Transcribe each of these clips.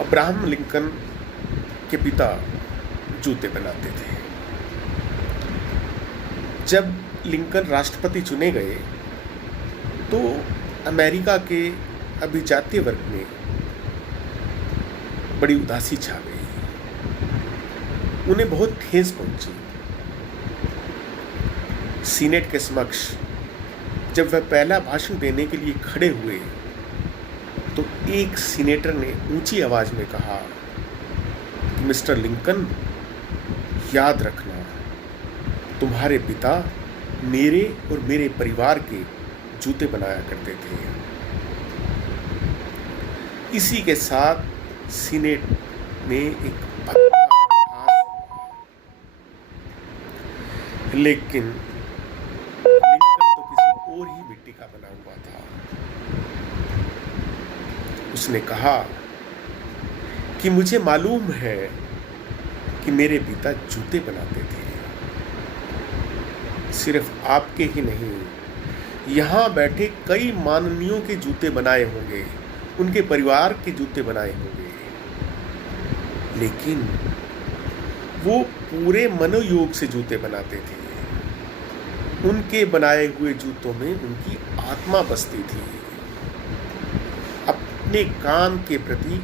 Abraham Lincoln के पिता जूते बनाते थे। जब लिंकन राष्ट्रपति चुने गए तो अमेरिका के अभिजातीय वर्ग में बड़ी उदासी छा गई, उन्हें बहुत ठेस पहुंची। सीनेट के समक्ष जब वह पहला भाषण देने के लिए खड़े हुए तो एक सीनेटर ने ऊंची आवाज में कहा कि मिस्टर लिंकन, याद रखना तुम्हारे पिता मेरे और मेरे परिवार के जूते बनाया करते थे। इसी के साथ सीनेट में एक लेकिन लिंकन तो किसी और ही मिट्टी का बना हुआ था। उसने कहा कि मुझे मालूम है कि मेरे पिता जूते बनाते थे, सिर्फ आपके ही नहीं, यहाँ बैठे कई माननीयों के जूते बनाए होंगे, उनके परिवार के जूते बनाए होंगे, लेकिन वो पूरे मनोयोग से जूते बनाते थे। उनके बनाए हुए जूतों में उनकी आत्मा बसती थी। अपने काम के प्रति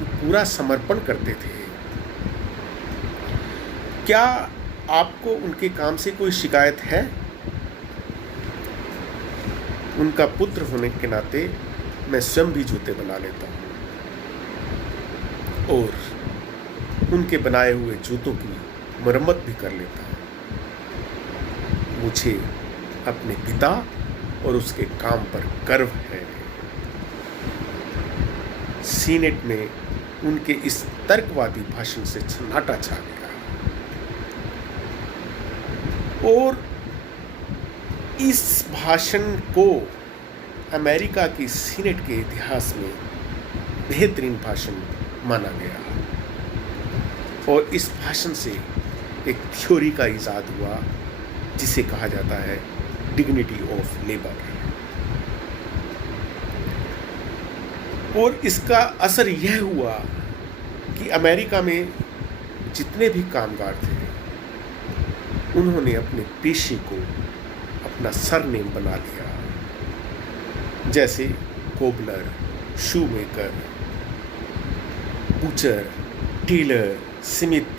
पूरा समर्पण करते थे। क्या आपको उनके काम से कोई शिकायत है? उनका पुत्र होने के नाते मैं स्वयं भी जूते बना लेता हूँ और उनके बनाए हुए जूतों की मरम्मत भी कर लेता हूँ। मुझे अपने पिता और उसके काम पर गर्व है। सीनेट में उनके इस तर्कवादी भाषण से सन्नाटा छा गया और इस भाषण को अमेरिका की सीनेट के इतिहास में बेहतरीन भाषण माना गया और इस भाषण से एक थ्योरी का इजाद हुआ जिसे कहा जाता है डिग्निटी ऑफ लेबर। और इसका असर यह हुआ कि अमेरिका में जितने भी कामगार थे उन्होंने अपने पेशे को अपना सरनेम बना लिया, जैसे cobbler, shoemaker, butcher, tailor, smith,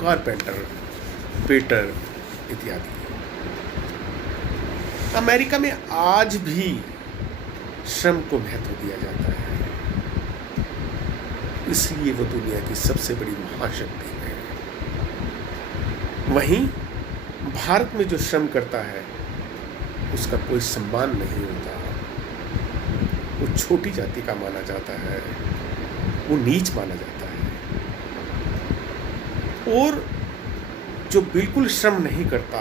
carpenter, potter इत्यादि। अमेरिका में आज भी श्रम को महत्व दिया जाता है, इसलिए वो दुनिया की सबसे बड़ी महाशक्ति है। वहीं भारत में जो श्रम करता है उसका कोई सम्मान नहीं होता, वो छोटी जाति का माना जाता है, वो नीच माना जाता है। और जो बिल्कुल श्रम नहीं करता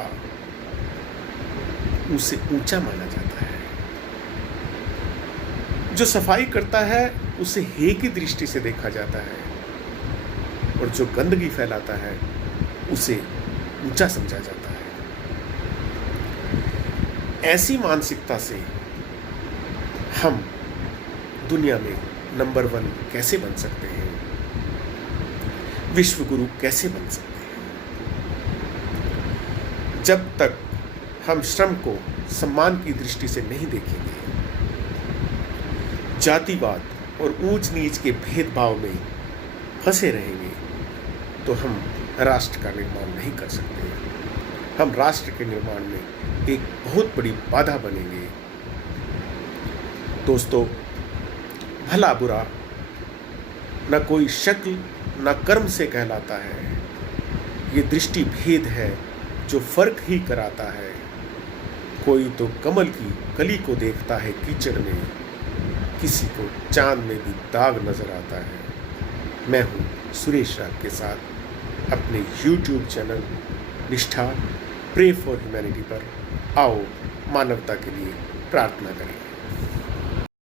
उसे ऊंचा माना जाता है। जो सफाई करता है उसे हे की दृष्टि से देखा जाता है और जो गंदगी फैलाता है उसे ऊंचा समझा जाता है। ऐसी मानसिकता से हम दुनिया में नंबर 1 कैसे बन सकते हैं, विश्व गुरु कैसे बन सकते हैं? जब तक हम श्रम को सम्मान की दृष्टि से नहीं देखेंगे, जातिवाद और ऊंच नीच के भेदभाव में फंसे रहेंगे, तो हम राष्ट्र का निर्माण नहीं कर सकते। हम राष्ट्र के निर्माण में एक बहुत बड़ी बाधा बनेंगे। दोस्तों, भला बुरा न कोई शक्ल न कर्म से कहलाता है, ये दृष्टि भेद है जो फर्क ही कराता है। कोई तो कमल की कली को देखता है कीचड़ में, किसी को चांद में भी दाग नजर आता है। मैं हूँ सुरेश राग के साथ अपने YouTube चैनल निष्ठा प्रे फॉर ह्यूमैनिटी पर आओ मानवता के लिए प्रार्थना करें।